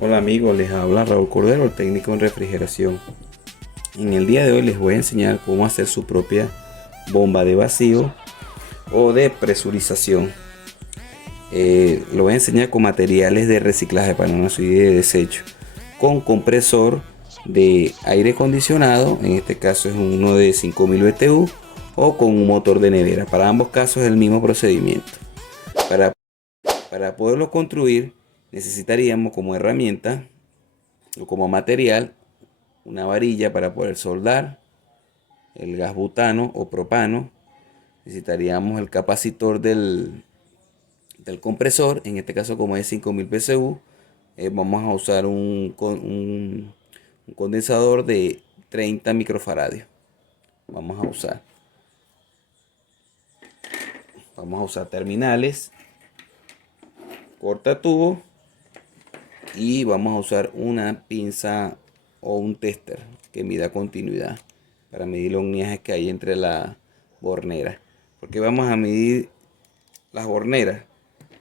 Hola amigos, les habla Raúl Cordero, el técnico en refrigeración. En el día de hoy les voy a enseñar cómo hacer su propia bomba de vacío o de presurización. Lo voy a enseñar con materiales de reciclaje para no ser de desecho, con compresor de aire acondicionado, en este caso es uno de 5000 BTU, o con un motor de nevera. Para ambos casos es el mismo procedimiento. Para, para poderlo construir necesitaríamos como herramienta o como material una varilla para poder soldar, el gas butano o propano. Necesitaríamos el capacitor del compresor, en este caso como es 5000 PSU. Vamos a usar un condensador de 30 microfaradios. Vamos a usar terminales, corta tubo, y vamos a usar una pinza o un tester que mida continuidad para medir los unidades que hay entre la bornera. Porque vamos a medir las borneras,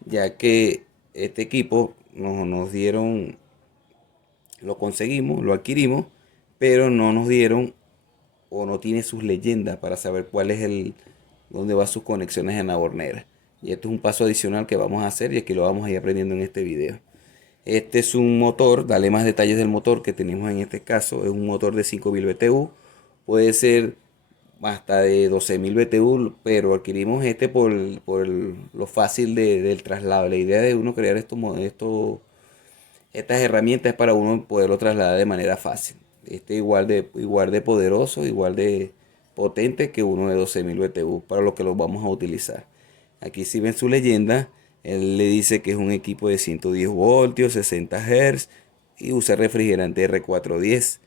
ya que este equipo nos dieron, lo conseguimos, lo adquirimos, pero no nos dieron o no tiene sus leyendas para saber cuál es dónde va sus conexiones en la bornera. Y esto es un paso adicional que vamos a hacer y aquí lo vamos a ir aprendiendo en este video. Este es un motor, dale más detalles del motor que tenemos en este caso. Es un motor de 5000 BTU, puede ser hasta de 12000 BTU, pero adquirimos este por lo fácil del traslado. La idea de uno crear estas herramientas es para uno poderlo trasladar de manera fácil. Este igual de poderoso, igual de potente que uno de 12000 BTU, para lo que lo vamos a utilizar. Aquí si ven su leyenda, él le dice que es un equipo de 110 voltios, 60 Hz y usa refrigerante R410.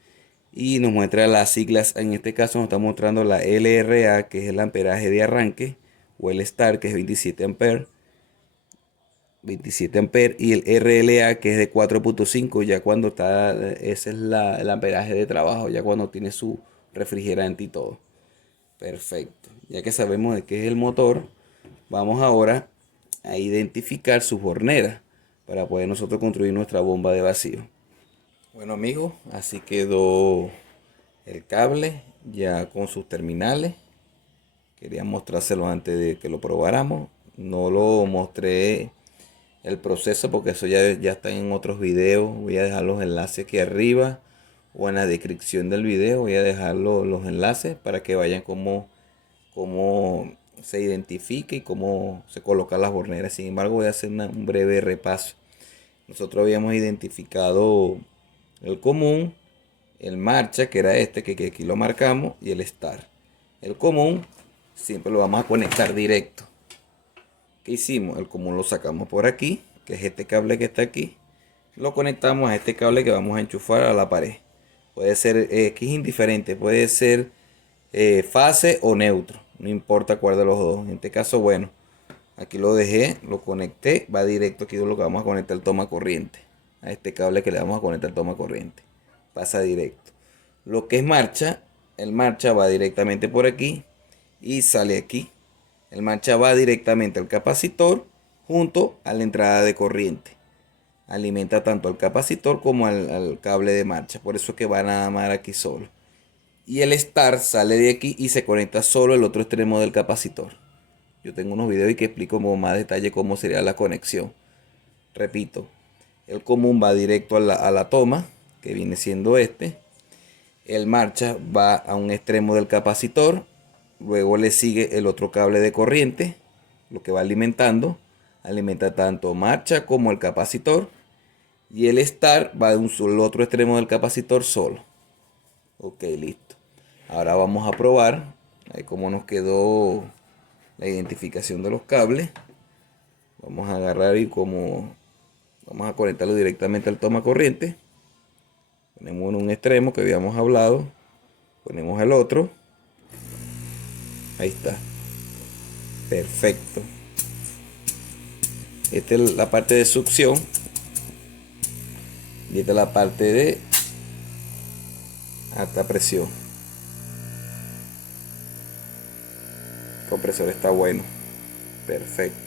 Y nos muestra las siglas, en este caso nos está mostrando la LRA, que es el amperaje de arranque, o el STAR, que es 27 amperes, y el RLA, que es de 4.5, ya cuando está, ese es el amperaje de trabajo, ya cuando tiene su refrigerante y todo. Perfecto. Ya que sabemos de qué es el motor, vamos ahora a identificar sus horneras para poder nosotros construir nuestra bomba de vacío. Bueno amigos, así quedó el cable ya con sus terminales. Quería mostrárselo antes de que lo probáramos. No lo mostré el proceso porque eso ya está en otros videos. Voy a dejar los enlaces aquí arriba o en la descripción del video. Voy a dejar los enlaces para que vayan cómo se identifica y cómo se colocan las borneras. Sin embargo, voy a hacer un breve repaso. Nosotros habíamos identificado el común, el marcha, que era este que aquí lo marcamos, y el star. El común siempre lo vamos a conectar directo. ¿Qué hicimos? El común lo sacamos por aquí, que es este cable que está aquí. Lo conectamos a este cable que vamos a enchufar a la pared. Puede ser, que es indiferente, puede ser fase o neutro. No importa cuál de los dos. En este caso, bueno, aquí lo dejé, lo conecté, va directo aquí lo que vamos a conectar el toma corriente. A este cable que le vamos a conectar el toma corriente. Pasa directo. Lo que es marcha, el marcha va directamente por aquí y sale aquí. El marcha va directamente al capacitor junto a la entrada de corriente. Alimenta tanto al capacitor como al cable de marcha. Por eso es que va nada más aquí solo. Y el start sale de aquí y se conecta solo al otro extremo del capacitor. Yo tengo unos videos y que explico con más detalle cómo sería la conexión. Repito, el común va directo a la toma, que viene siendo este. El marcha va a un extremo del capacitor. Luego le sigue el otro cable de corriente, lo que va alimentando. Alimenta tanto marcha como el capacitor. Y el start va de un solo otro extremo del capacitor solo. Ok, listo. Ahora vamos a probar cómo nos quedó la identificación de los cables. Vamos a agarrar y vamos a conectarlo directamente al toma corriente. Ponemos en un extremo que habíamos hablado. Ponemos el otro. Ahí está. Perfecto. Esta es la parte de succión. Y esta es la parte de alta presión. El compresor está bueno. Perfecto.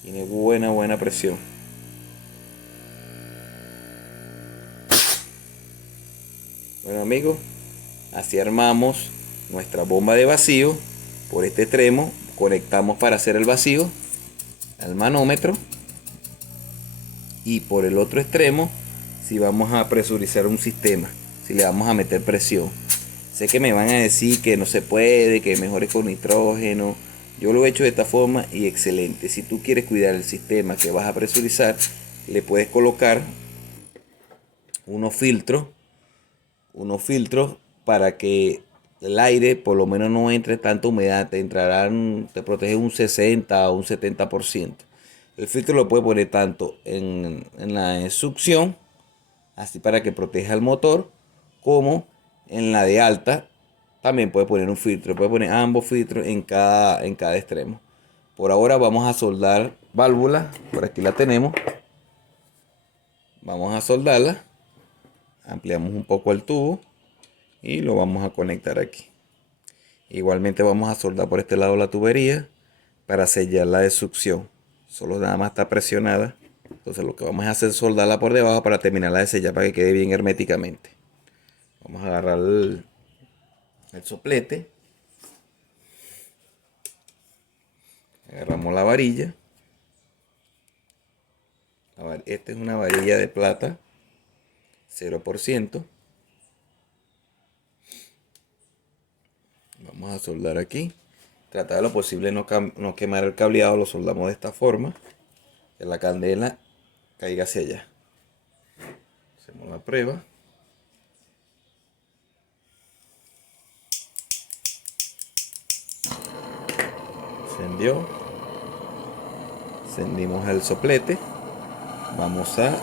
Tiene buena presión. Bueno amigos, así armamos nuestra bomba de vacío. Por este extremo conectamos para hacer el vacío al manómetro, y por el otro extremo si vamos a presurizar un sistema, si le vamos a meter presión. Sé que me van a decir que no se puede, que mejor es con nitrógeno. Yo lo he hecho de esta forma y excelente. Si tú quieres cuidar el sistema que vas a presurizar, le puedes colocar unos filtros para que el aire por lo menos no entre tanta humedad. Te protege un 60 o un 70%. El filtro lo puedes poner tanto en la succión, así para que proteja el motor, como en la de alta. También puedes poner un filtro, puedes poner ambos filtros en cada extremo. Por ahora vamos a soldar válvula. Por aquí la tenemos. Vamos a soldarla. Ampliamos un poco el tubo y lo vamos a conectar aquí. Igualmente vamos a soldar por este lado la tubería para sellar la de succión. Solo nada más está presionada. Entonces lo que vamos a hacer es soldarla por debajo para terminarla de sellar, para que quede bien herméticamente. Vamos a agarrar el soplete. Agarramos la varilla. Esta es una varilla de plata 0%. Vamos a soldar aquí. Tratar de lo posible no quemar el cableado. Lo soldamos de esta forma, que la candela caiga hacia allá. Hacemos la prueba. Encendió. Encendimos el soplete. Vamos a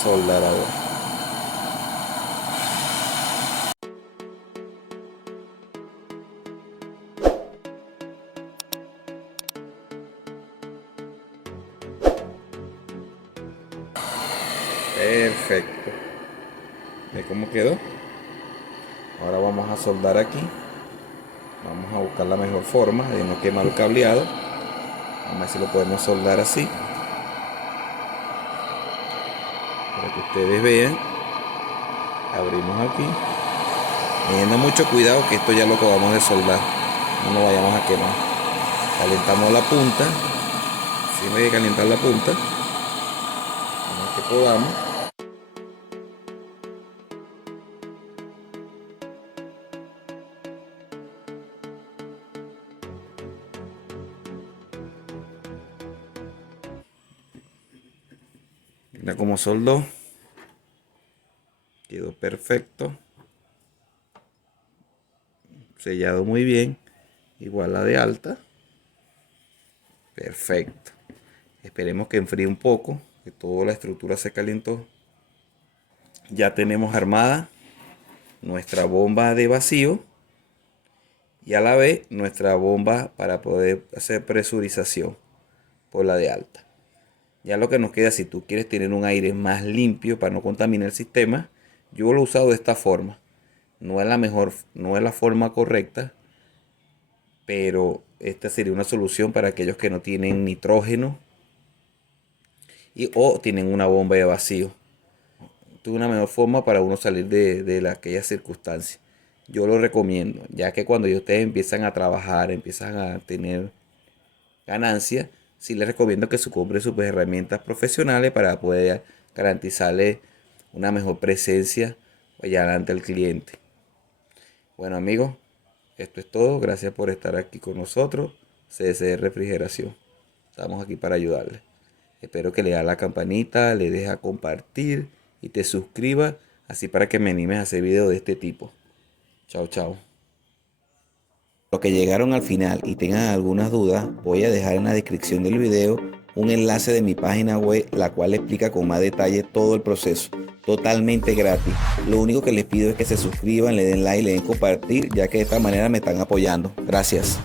soldar ahora. Perfecto. ¿Ve cómo quedó? Ahora vamos a soldar aquí. Vamos a buscar la mejor forma de no quemar el cableado. Vamos a ver si lo podemos soldar así, para que ustedes vean. Abrimos aquí, teniendo mucho cuidado que esto ya lo acabamos de soldar, no lo vayamos a quemar. Calentamos la punta, siempre hay que calentar la punta, lo más que podamos. Mira cómo soldó, quedó perfecto, sellado muy bien, igual la de alta. Perfecto. Esperemos que enfríe un poco, que toda la estructura se calentó. Ya tenemos armada nuestra bomba de vacío y a la vez nuestra bomba para poder hacer presurización por la de alta. Ya lo que nos queda, si tú quieres tener un aire más limpio para no contaminar el sistema, yo lo he usado de esta forma. No es la mejor, no es la forma correcta, pero esta sería una solución para aquellos que no tienen nitrógeno o tienen una bomba de vacío. Es una mejor forma para uno salir de aquellas circunstancias. Yo lo recomiendo, ya que cuando ustedes empiezan a trabajar, empiezan a tener ganancias, sí les recomiendo que se compren sus herramientas profesionales para poder garantizarle una mejor presencia allá delante del cliente. Bueno amigos, esto es todo. Gracias por estar aquí con nosotros. CSD Refrigeración. Estamos aquí para ayudarles. Espero que le hagas la campanita, le dejes a compartir y te suscribas, así para que me animes a hacer videos de este tipo. Chao, chao. Los que llegaron al final y tengan algunas dudas, voy a dejar en la descripción del video un enlace de mi página web, la cual explica con más detalle todo el proceso, totalmente gratis. Lo único que les pido es que se suscriban, le den like, le den compartir, ya que de esta manera me están apoyando. Gracias.